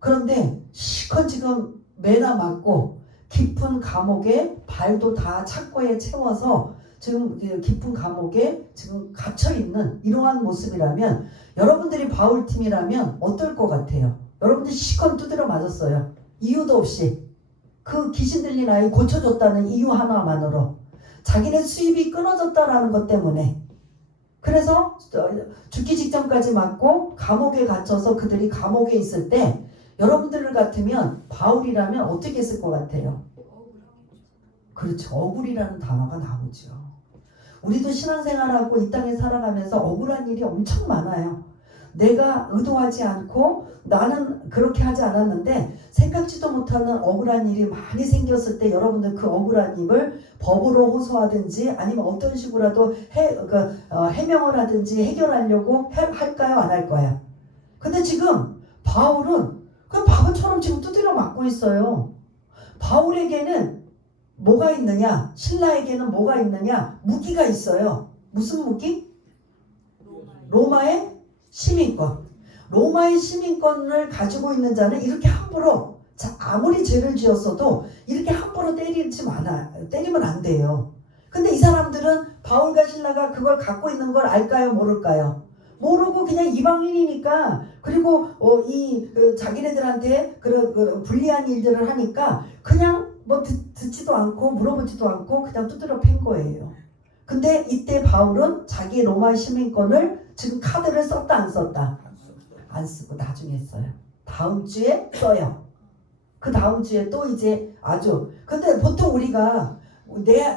그런데 시컷 지금 매나 맞고 깊은 감옥에 발도 다 착고에 채워서 지금 깊은 감옥에 지금 갇혀있는 이러한 모습이라면 여러분들이 바울팀이라면 어떨 것 같아요? 여러분들 시컷 두드려 맞았어요. 이유도 없이 그 귀신 들린 아이 고쳐줬다는 이유 하나만으로 자기네 수입이 끊어졌다라는 것 때문에 그래서 죽기 직전까지 맞고 감옥에 갇혀서 그들이 감옥에 있을 때 여러분들 같으면 바울이라면 어떻게 했을 것 같아요? 그렇죠. 억울이라는 단어가 나오죠. 우리도 신앙생활하고 이 땅에 살아가면서 억울한 일이 엄청 많아요. 내가 의도하지 않고 나는 그렇게 하지 않았는데 생각지도 못하는 억울한 일이 많이 생겼을 때 여러분들 그 억울한 일을 법으로 호소하든지 아니면 어떤 식으로라도 해명을 하든지 해결하려고 할까요? 안 할까요? 근데 지금 바울은 그 바보처럼 지금 두드려 맞고 있어요. 바울에게는 뭐가 있느냐? 신라에게는 뭐가 있느냐? 무기가 있어요. 무슨 무기? 로마의 시민권. 로마의 시민권을 가지고 있는 자는 이렇게 함부로 아무리 죄를 지었어도 이렇게 함부로 때리면 안 돼요. 근데 이 사람들은 바울과 신라가 그걸 갖고 있는 걸 알까요? 모를까요? 모르고 그냥 이방인이니까 그리고 자기네들한테 그런 불리한 일들을 하니까 그냥 뭐 듣지도 않고 물어보지도 않고 그냥 두드려 팬 거예요. 근데 이때 바울은 자기 로마 시민권을 지금 카드를 썼다 안 썼다? 안 쓰고 나중에 써요. 다음 주에 써요. 그 다음 주에 또 이제 근데 보통 우리가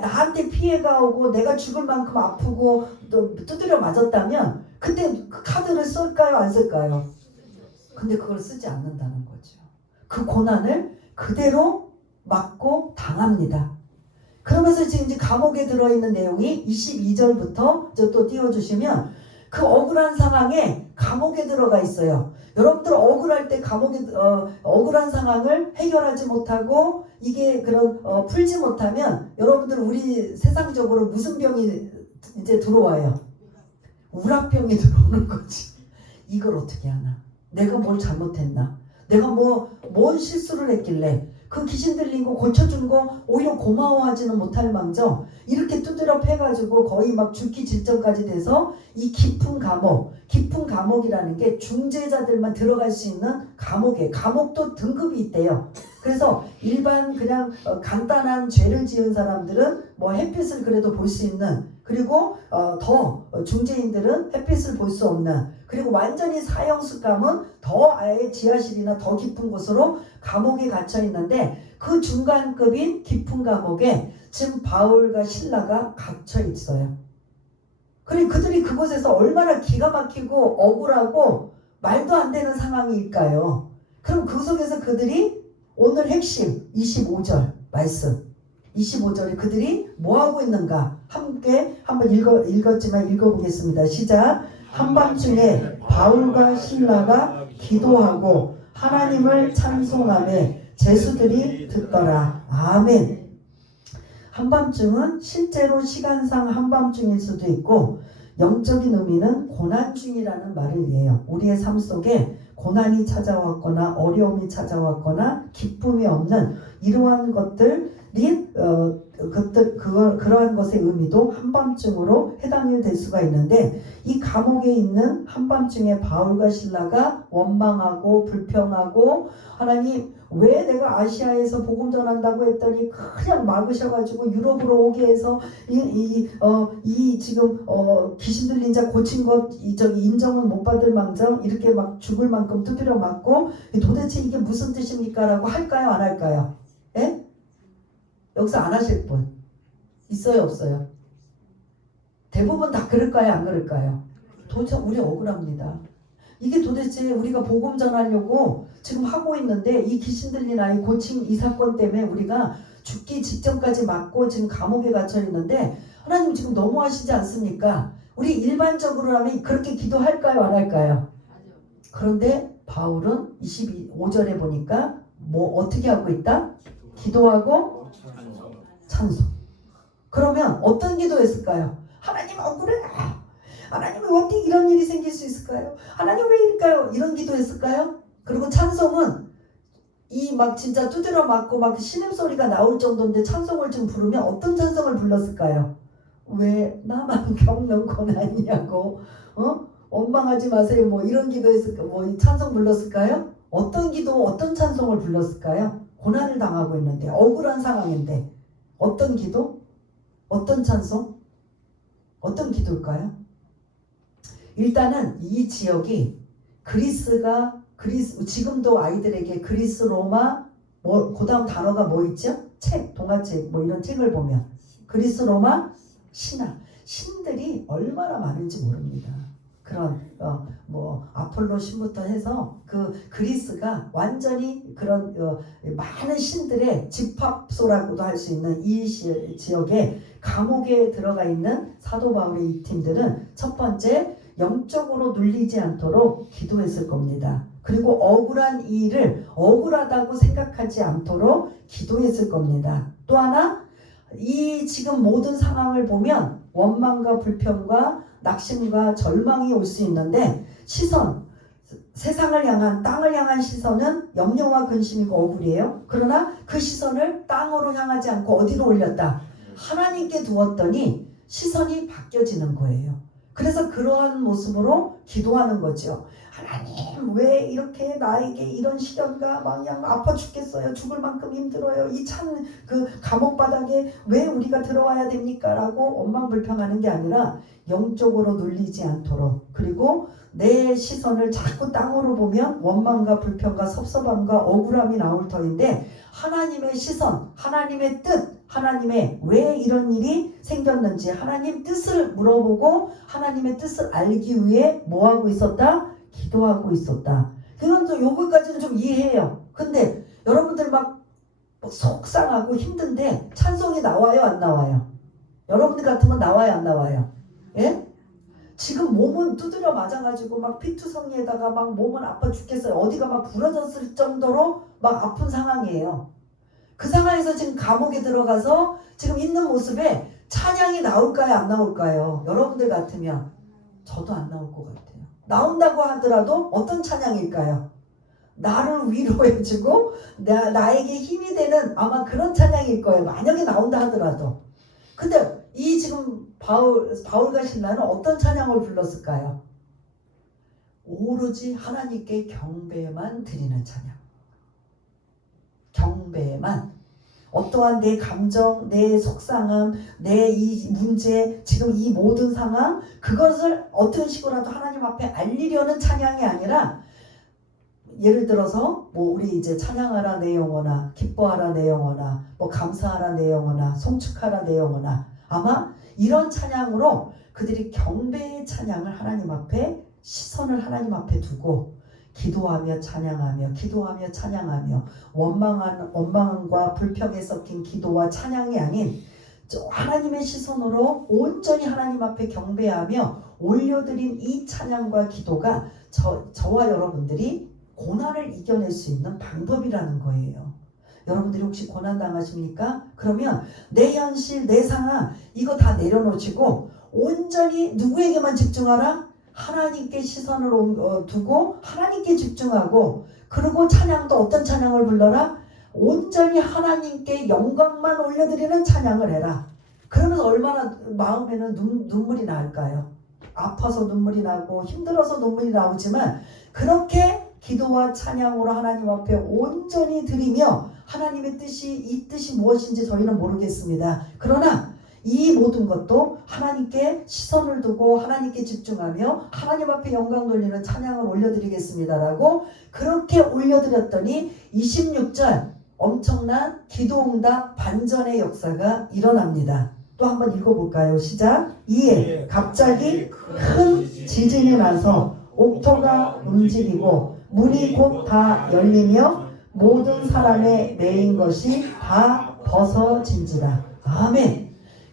나한테 피해가 오고 내가 죽을 만큼 아프고 또 두드려 맞았다면 그때 그 카드를 쓸까요? 안 쓸까요? 근데 그걸 쓰지 않는다는 거죠. 그 고난을 그대로 맞고 당합니다. 그러면서 지금 이제 감옥에 들어있는 내용이 22절부터 또 띄워주시면 그 억울한 상황에 감옥에 들어가 있어요. 여러분들 억울할 때 감옥에 억울한 상황을 해결하지 못하고 이게 풀지 못하면 여러분들 우리 세상적으로 무슨 병이 이제 들어와요? 우라병이 들어오는 거지. 이걸 어떻게 하나? 내가 뭘 잘못했나? 내가 뭔 실수를 했길래 그 귀신 들린 거 고쳐준 거 오히려 고마워하지는 못할 망정 이렇게 두드려 패가지고 거의 막 죽기 직전까지 돼서 이 깊은 감옥이라는 게 중재자들만 들어갈 수 있는 감옥도 등급이 있대요. 그래서 일반 그냥 간단한 죄를 지은 사람들은 뭐 햇빛을 그래도 볼 수 있는 그리고 더 중재인들은 햇빛을 볼 수 없는 그리고 완전히 사형수감은 더 아예 지하실이나 더 깊은 곳으로 감옥에 갇혀 있는데 그 중간급인 깊은 감옥에 지금 바울과 신라가 갇혀 있어요. 그리고 그들이 그곳에서 얼마나 기가 막히고 억울하고 말도 안 되는 상황일까요? 그럼 그 속에서 그들이 오늘 핵심 25절 말씀 25절에 그들이 뭐하고 있는가 함께 한번 읽었지만 읽어보겠습니다. 시작. 한밤중에 바울과 신라가 기도하고 하나님을 찬송하며 제수들이 듣더라. 아멘. 한밤중은 실제로 시간상 한밤중일 수도 있고 영적인 의미는 고난 중이라는 말을 이해해요. 우리의 삶 속에 고난이 찾아왔거나 어려움이 찾아왔거나 기쁨이 없는 이러한 것들이 그러한 것의 의미도 한밤중으로 해당이 될 수가 있는데 이 감옥에 있는 한밤중에 바울과 신라가 원망하고 불평하고 하나님 왜 내가 아시아에서 복음 전한다고 했더니 그냥 막으셔가지고 유럽으로 오게 해서 지금 귀신 들린 자 고친 것 인정은 못 받을 망정 이렇게 막 죽을 만큼 두드려 맞고 도대체 이게 무슨 뜻입니까? 라고 할까요? 안 할까요? 예? 여기서 안 하실 분 있어요? 없어요? 대부분 다 그럴까요? 안 그럴까요? 도대체 우리 억울합니다. 이게 도대체 우리가 복음 전하려고 지금 하고 있는데 이 귀신 들린 아이 고친 이 사건 때문에 우리가 죽기 직전까지 맞고 지금 감옥에 갇혀 있는데 하나님 지금 너무하시지 않습니까? 우리 일반적으로라면 그렇게 기도할까요? 안 할까요? 그런데 바울은 25절에 보니까 어떻게 하고 있다? 기도하고 찬송. 그러면 어떤 기도했을까요? 하나님 억울해. 하나님 왜 어떻게 이런 일이 생길 수 있을까요? 하나님 왜 이럴까요? 이런 기도했을까요? 그리고 찬송은 이 막 진짜 두드려 맞고 막 신음소리가 나올 정도인데 찬송을 좀 부르면 어떤 찬송을 불렀을까요? 왜 나만 겪는 고난이냐고 원망하지 마세요 이런 기도했을까? 이 찬송 불렀을까요? 어떤 기도 어떤 찬송을 불렀을까요? 고난을 당하고 있는데 억울한 상황인데 어떤 기도? 어떤 찬송? 어떤 기도일까요? 일단은 이 지역이 지금도 아이들에게 그리스 로마 그 다음 단어가 뭐 있죠? 동화책 이런 책을 보면 그리스 로마 신들이 얼마나 많은지 모릅니다. 그런 뭐 아폴로 신부터 해서 그 그리스가 완전히 그런 많은 신들의 집합소라고도 할 수 있는 이 지역에 감옥에 들어가 있는 사도 바울의 이 팀들은 첫 번째 영적으로 눌리지 않도록 기도했을 겁니다. 그리고 억울한 이 일을 억울하다고 생각하지 않도록 기도했을 겁니다. 또 하나 이 지금 모든 상황을 보면 원망과 불평과 낙심과 절망이 올 수 있는데 시선, 세상을 향한 땅을 향한 시선은 염려와 근심이고 억울이에요. 그러나 그 시선을 땅으로 향하지 않고 어디로 올렸다? 하나님께 두었더니 시선이 바뀌어지는 거예요. 그래서 그러한 모습으로 기도하는 거죠. 하나님 왜 이렇게 나에게 이런 시련과 그냥 아파 죽겠어요. 죽을 만큼 힘들어요. 이 참 그 감옥 바닥에 왜 우리가 들어와야 됩니까? 라고 원망불평하는 게 아니라 영적으로 눌리지 않도록, 그리고 내 시선을 자꾸 땅으로 보면 원망과 불평과 섭섭함과 억울함이 나올 터인데 하나님의 시선, 하나님의 뜻, 하나님의 왜 이런 일이 생겼는지 하나님 뜻을 물어보고 하나님의 뜻을 알기 위해 뭐하고 있었다? 기도하고 있었다. 그건 좀 요거까지는 좀 이해해요. 근데 여러분들 막 속상하고 힘든데 찬송이 나와요 안 나와요? 여러분들 같으면 나와요 안 나와요? 예? 지금 몸은 두드려 맞아가지고 막 피투성이에다가 막 몸은 아파 죽겠어요. 어디가 막 부러졌을 정도로 막 아픈 상황이에요. 그 상황에서 지금 감옥에 들어가서 지금 있는 모습에 찬양이 나올까요 안 나올까요? 여러분들 같으면 저도 안 나올 것 같아요. 나온다고 하더라도 어떤 찬양일까요? 나를 위로해주고 나에게 힘이 되는 아마 그런 찬양일 거예요. 만약에 나온다 하더라도. 근데 이 지금 바울과 신라는 어떤 찬양을 불렀을까요? 오로지 하나님께 경배만 드리는 찬양. 경배만. 어떠한 내 감정, 내 속상함, 내 이 문제, 지금 이 모든 상황, 그것을 어떤 식으로라도 하나님 앞에 알리려는 찬양이 아니라, 예를 들어서 뭐 우리 이제 찬양하라 내 영혼아, 기뻐하라 내 영혼아, 뭐 감사하라 내 영혼아, 송축하라 내 영혼아, 아마 이런 찬양으로 그들이 경배의 찬양을 하나님 앞에, 시선을 하나님 앞에 두고 기도하며 찬양하며 기도하며 찬양하며 원망과 불평에 섞인 기도와 찬양이 아닌 하나님의 시선으로 온전히 하나님 앞에 경배하며 올려드린 이 찬양과 기도가 저와 여러분들이 고난을 이겨낼 수 있는 방법이라는 거예요. 여러분들이 혹시 고난 당하십니까? 그러면 내 현실, 내 상황 이거 다 내려놓으시고 온전히 누구에게만 집중하라? 하나님께 시선을 두고 하나님께 집중하고, 그리고 찬양도 어떤 찬양을 불러라? 온전히 하나님께 영광만 올려드리는 찬양을 해라. 그러면 얼마나 마음에는 눈물이 날까요? 아파서 눈물이 나고 힘들어서 눈물이 나오지만 그렇게 기도와 찬양으로 하나님 앞에 온전히 드리며 하나님의 뜻이, 이 뜻이 무엇인지 저희는 모르겠습니다. 그러나 이 모든 것도 하나님께 시선을 두고 하나님께 집중하며 하나님 앞에 영광 돌리는 찬양을 올려드리겠습니다라고 그렇게 올려드렸더니 26절 엄청난 기도응답 반전의 역사가 일어납니다. 또 한번 읽어볼까요? 시작. 이에 갑자기 큰 지진이 나서 옥토가 움직이고 문이 곧 다 열리며 모든 사람의 매인 것이 다 벗어진지라. 아멘.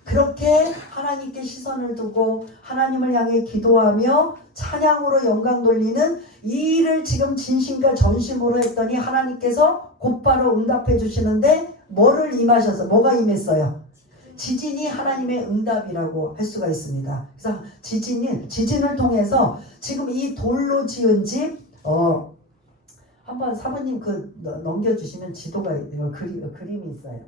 그렇게 하나님께 시선을 두고 하나님을 향해 기도하며 찬양으로 영광 돌리는 이 일을 지금 진심과 전심으로 했더니 하나님께서 곧바로 응답해 주시는데 뭐를 임하셔서 뭐가 임했어요? 지진이 하나님의 응답이라고 할 수가 있습니다. 그래서 지진을 통해서 지금 이 돌로 지은 집 한번 사모님 넘겨주시면 지도가 그림이 있어요.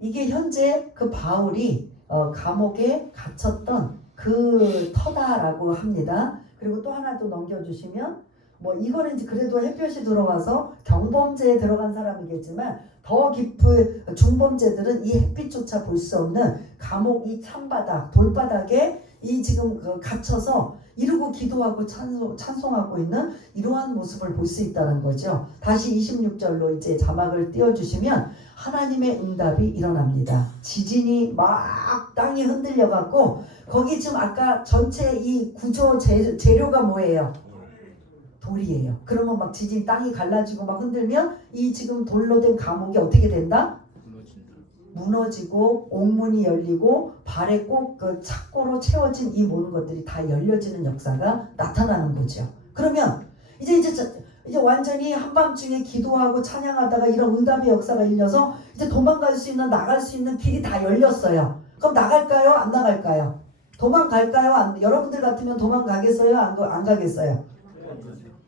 이게 현재 그 바울이 감옥에 갇혔던 그 터다라고 합니다. 그리고 또 하나 또 넘겨주시면 뭐 이거는 이제 그래도 햇볕이 들어와서 경범죄에 들어간 사람이겠지만 더 깊은 중범죄들은 이 햇빛조차 볼 수 없는 감옥 이 찬바닥 돌바닥에 이 지금 갇혀서 이루고 기도하고 찬송하고 있는 이러한 모습을 볼 수 있다는 거죠. 다시 26절로 이제 자막을 띄워주시면 하나님의 응답이 일어납니다. 지진이 막 땅이 흔들려 갖고 거기 지금 아까 전체 이 구조 재료가 뭐예요? 돌이에요. 그러면 막 지진 땅이 갈라지고 막 흔들면 이 지금 돌로 된 감옥이 어떻게 된다? 무너지고 옥문이 열리고 발에 꼭 그 착고로 채워진 이 모든 것들이 다 열려지는 역사가 나타나는 거죠. 그러면 이제 완전히 한밤중에 기도하고 찬양하다가 이런 응답의 역사가 일려서 이제 도망갈 수 있는 나갈 수 있는 길이 다 열렸어요. 그럼 나갈까요? 안 나갈까요? 도망갈까요? 여러분들 같으면 도망가겠어요? 안 가겠어요?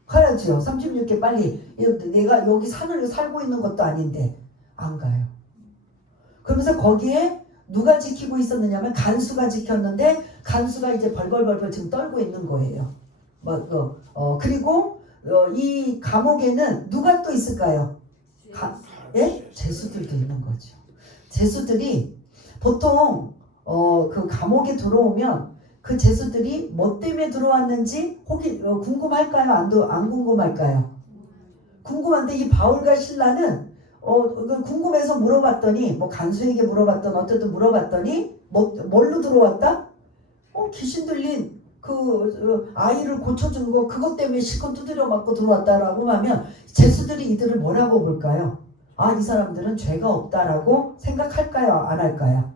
가야죠. 36개 빨리. 내가 여기 산을 살고 있는 것도 아닌데 안 가요. 그러면서 거기에 누가 지키고 있었느냐면 간수가 지켰는데 간수가 이제 벌벌벌벌 지금 떨고 있는 거예요. 그리고 이 감옥에는 누가 또 있을까요? 예? 죄수들도 있는 거죠. 죄수들이 보통 그 감옥에 들어오면 그 죄수들이 뭐 때문에 들어왔는지 혹시 궁금할까요? 안 궁금할까요? 궁금한데 이 바울과 실라는 궁금해서 물어봤더니 뭐 간수에게 물어봤던 어쨌든 물어봤더니 뭘로 들어왔다? 귀신 들린 그 아이를 고쳐준 거 그것 때문에 실컷 두드려 맞고 들어왔다라고 하면 죄수들이 이들을 뭐라고 볼까요? 이 사람들은 죄가 없다라고 생각할까요? 안 할까요?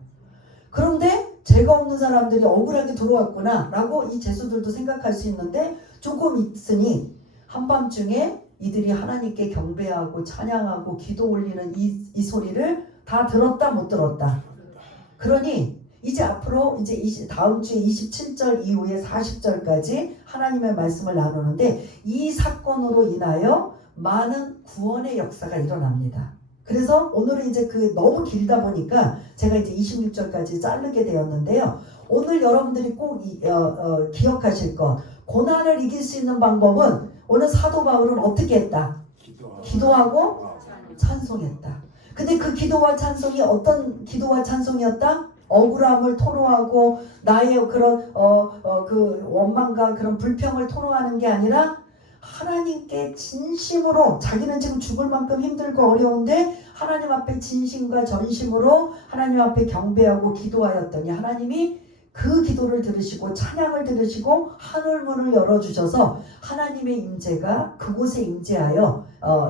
그런데 죄가 없는 사람들이 억울하게 들어왔구나 라고 이 죄수들도 생각할 수 있는데 조금 있으니 한밤중에 이들이 하나님께 경배하고 찬양하고 기도 올리는 이 소리를 다 들었다 못 들었다. 그러니 이제 앞으로 이제 다음 주에 27절 이후에 40절까지 하나님의 말씀을 나누는데 이 사건으로 인하여 많은 구원의 역사가 일어납니다. 그래서 오늘은 이제 너무 길다 보니까 제가 이제 26절까지 자르게 되었는데요. 오늘 여러분들이 꼭 기억하실 것, 고난을 이길 수 있는 방법은 오늘 사도 바울은 어떻게 했다? 기도하고 찬송했다. 근데 그 기도와 찬송이 어떤 기도와 찬송이었다? 억울함을 토로하고 나의 그런 그 원망과 그런 불평을 토로하는 게 아니라 하나님께 진심으로 자기는 지금 죽을 만큼 힘들고 어려운데 하나님 앞에 진심과 전심으로 하나님 앞에 경배하고 기도하였더니 하나님이 그 기도를 들으시고 찬양을 들으시고 하늘문을 열어주셔서 하나님의 임재가 그곳에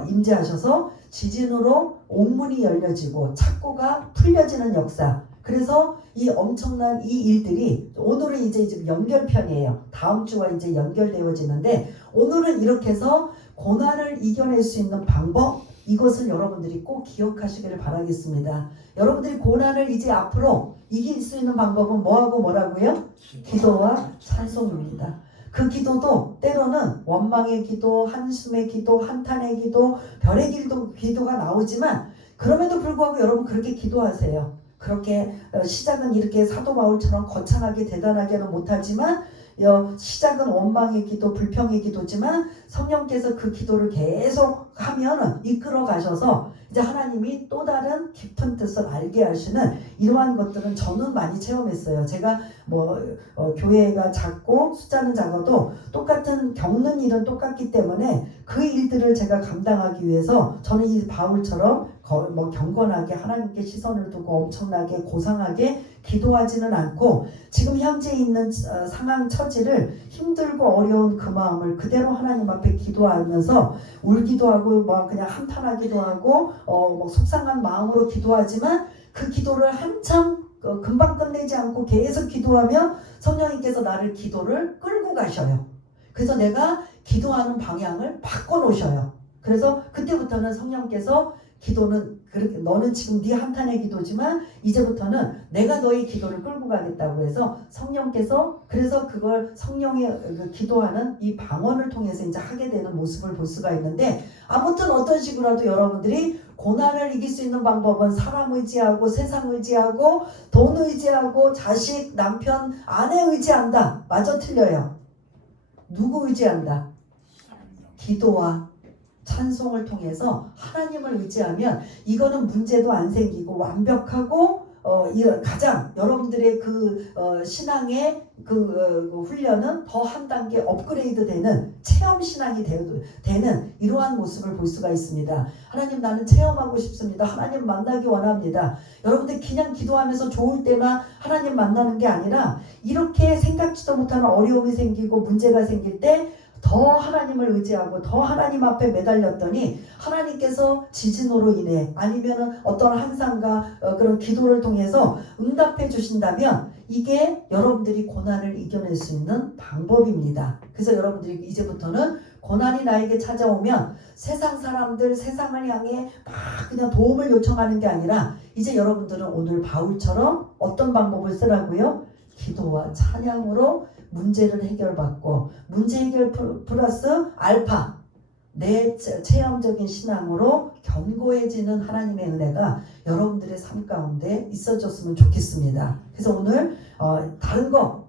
임재하셔서 지진으로 옥문이 열려지고 착고가 풀려지는 역사. 그래서 이 엄청난 이 일들이 오늘은 이제 지금 연결편이에요. 다음 주와 이제 연결되어지는데 오늘은 이렇게 해서 고난을 이겨낼 수 있는 방법, 이것을 여러분들이 꼭 기억하시기를 바라겠습니다. 여러분들이 고난을 이제 앞으로 이길 수 있는 방법은 뭐라고요? 기도와 찬송입니다. 그 기도도 때로는 원망의 기도, 한숨의 기도, 한탄의 기도, 별의 기도가 나오지만 그럼에도 불구하고 여러분 그렇게 기도하세요. 그렇게 시작은 이렇게 사도 바울처럼 거창하게 대단하게는 못하지만 시작은 원망의 기도, 불평의 기도지만 성령께서 그 기도를 계속 하면 이끌어 가셔서 이제 하나님이 또 다른 깊은 뜻을 알게 하시는 이러한 것들은 저는 많이 체험했어요. 제가 교회가 작고 숫자는 작아도 똑같은 겪는 일은 똑같기 때문에 그 일들을 제가 감당하기 위해서 저는 이 바울처럼 경건하게 하나님께 시선을 두고 엄청나게 고상하게 기도하지는 않고 지금 현재 있는 상황 처지를 힘들고 어려운 그 마음을 그대로 하나님 앞에 기도하면서 울기도 하고 그냥 한탄하기도 하고 속상한 마음으로 기도하지만 그 기도를 한참 금방 끝내지 않고 계속 기도하며 성령님께서 나를 기도를 끌고 가셔요. 그래서 내가 기도하는 방향을 바꿔놓으셔요. 그래서 그때부터는 성령께서 기도는 그렇게 너는 지금 네 한탄의 기도지만 이제부터는 내가 너의 기도를 끌고 가겠다고 해서 성령께서 그래서 그걸 성령의 기도하는 이 방언을 통해서 이제 하게 되는 모습을 볼 수가 있는데 아무튼 어떤 식으로라도 여러분들이 고난을 이길 수 있는 방법은 사람 의지하고 세상 의지하고 돈 의지하고 자식, 남편, 아내 의지한다. 맞아 틀려요? 누구 의지한다? 기도와 찬송을 통해서 하나님을 의지하면 이거는 문제도 안 생기고 완벽하고 가장 여러분들의 신앙의 훈련은 더 한 단계 업그레이드 되는 체험 신앙이 되는 이러한 모습을 볼 수가 있습니다. 하나님, 나는 체험하고 싶습니다. 하나님 만나기 원합니다. 여러분들 그냥 기도하면서 좋을 때만 하나님 만나는 게 아니라 이렇게 생각지도 못하는 어려움이 생기고 문제가 생길 때 더 하나님을 의지하고 더 하나님 앞에 매달렸더니 하나님께서 지진으로 인해 아니면 어떤 환상과 그런 기도를 통해서 응답해 주신다면 이게 여러분들이 고난을 이겨낼 수 있는 방법입니다. 그래서 여러분들이 이제부터는 고난이 나에게 찾아오면 세상 사람들, 세상을 향해 막 그냥 도움을 요청하는 게 아니라 이제 여러분들은 오늘 바울처럼 어떤 방법을 쓰라고요? 기도와 찬양으로 문제를 해결받고, 문제 해결 플러스 알파, 내 체험적인 신앙으로 견고해지는 하나님의 은혜가 여러분들의 삶 가운데 있어졌으면 좋겠습니다. 그래서 오늘 다른 거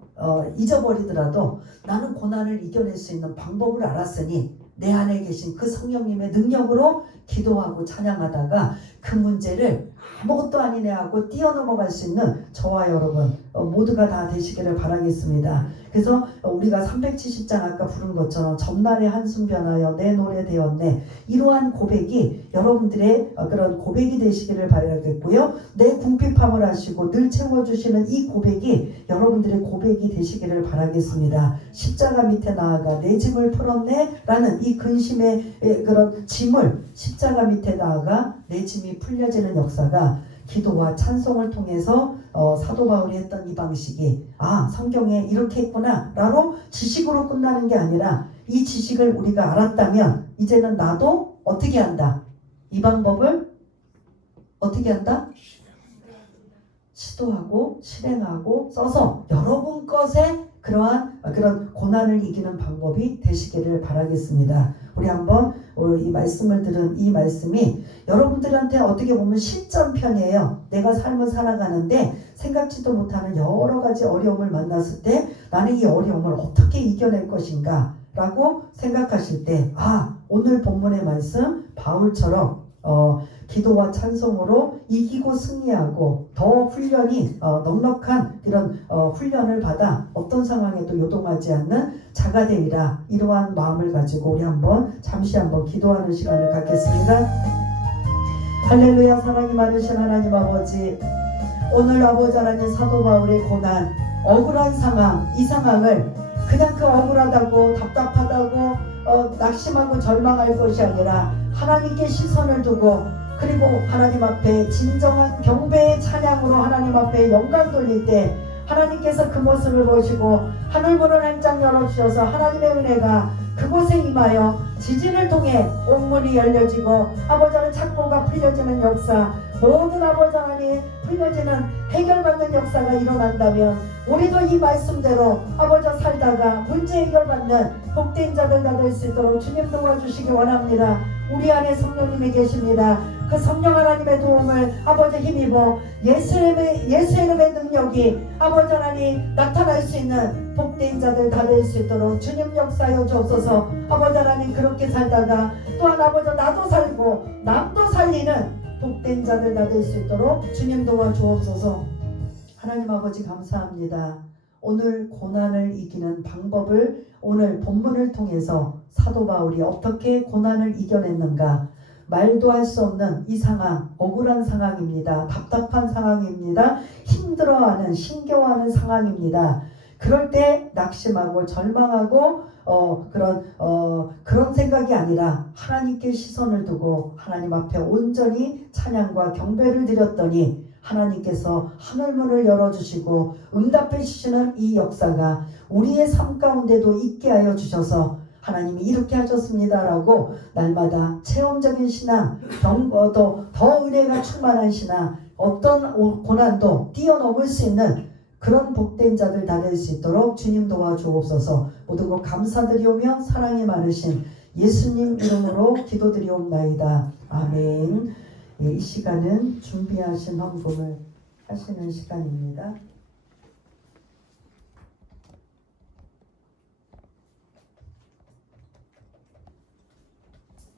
잊어버리더라도 나는 고난을 이겨낼 수 있는 방법을 알았으니 내 안에 계신 그 성령님의 능력으로 기도하고 찬양하다가 그 문제를 아무것도 아니네 하고 뛰어넘어갈 수 있는 저와 여러분 모두가 다 되시기를 바라겠습니다. 그래서 우리가 370장 아까 부른 것처럼 전날의 한숨 변하여 내 노래 되었네, 이러한 고백이 여러분들의 그런 고백이 되시기를 바라겠고요. 내 궁핍함을 하시고 늘 채워주시는 이 고백이 여러분들의 고백이 되시기를 바라겠습니다. 십자가 밑에 나아가 내 짐을 풀었네 라는 이 근심의 그런 짐을 십자가 밑에 나아가 내 짐이 풀려지는 역사가 기도와 찬송을 통해서 사도 바울이 했던 이 방식이 성경에 이렇게 했구나 라로 지식으로 끝나는 게 아니라 이 지식을 우리가 알았다면 이제는 나도 어떻게 한다? 이 방법을 어떻게 한다? 시도하고 실행하고 써서 여러분 것에 그런 고난을 이기는 방법이 되시기를 바라겠습니다. 우리 한번 이 말씀을 들은 이 말씀이 여러분들한테 어떻게 보면 실전편이에요. 내가 삶을 살아가는데 생각지도 못하는 여러 가지 어려움을 만났을 때 나는 이 어려움을 어떻게 이겨낼 것인가 라고 생각하실 때 오늘 본문의 말씀 바울처럼 기도와 찬송으로 이기고 승리하고 더 훈련이 넉넉한 이런 훈련을 받아 어떤 상황에도 요동하지 않는 자가 되리라, 이러한 마음을 가지고 우리 잠시 한번 기도하는 시간을 갖겠습니다. 할렐루야. 사랑이 많으신 하나님 아버지, 오늘 아버지 하나님 사도 바울의 고난, 억울한 상황, 이 상황을 그냥 그 억울하다고 답답하다고 낙심하고 절망할 것이 아니라 하나님께 시선을 두고, 그리고 하나님 앞에 진정한 경배의 찬양으로 하나님 앞에 영광 돌릴 때 하나님께서 그 모습을 보시고 하늘문을 한짝 열어주셔서 하나님의 은혜가 그곳에 임하여 지진을 통해 옥문이 열려지고 아버지 하나님 착고가 풀려지는 역사, 모든 아버지 하나님 풀려지는 해결받는 역사가 일어난다면 우리도 이 말씀대로 아버지 살다가 문제 해결받는 복된 자들 다 될 수 있도록 주님 도와주시기 원합니다. 우리 안에 성령님이 계십니다. 그 성령 하나님의 도움을 아버지 힘입어 예수 이름의 능력이 아버지 하나님 나타날 수 있는 복된 자들 다 될 수 있도록 주님 역사하여 주옵소서. 아버지 하나님 그렇게 살다가 또한 아버지 나도 살고 남도 살리는 복된 자들 다 될 수 있도록 주님 도와주옵소서. 하나님 아버지 감사합니다. 오늘 고난을 이기는 방법을 오늘 본문을 통해서 사도 바울이 어떻게 고난을 이겨냈는가, 말도 할 수 없는 이 상황, 억울한 상황입니다. 답답한 상황입니다. 힘들어하는, 힘겨워하는 상황입니다. 그럴 때 낙심하고 절망하고 그런 생각이 아니라 하나님께 시선을 두고 하나님 앞에 온전히 찬양과 경배를 드렸더니 하나님께서 하늘문을 열어주시고 응답해 주시는 이 역사가 우리의 삶 가운데도 있게 하여 주셔서 하나님이 이렇게 하셨습니다라고 날마다 체험적인 신앙, 더 은혜가 충만한 신앙, 어떤 고난도 뛰어넘을 수 있는 그런 복된 자들 다 될 수 있도록 주님 도와주옵소서. 모든 것 감사드리오며 사랑이 많으신 예수님 이름으로 기도드리옵나이다. 아멘. 이 시간은 준비하신 헌금을 하시는 시간입니다.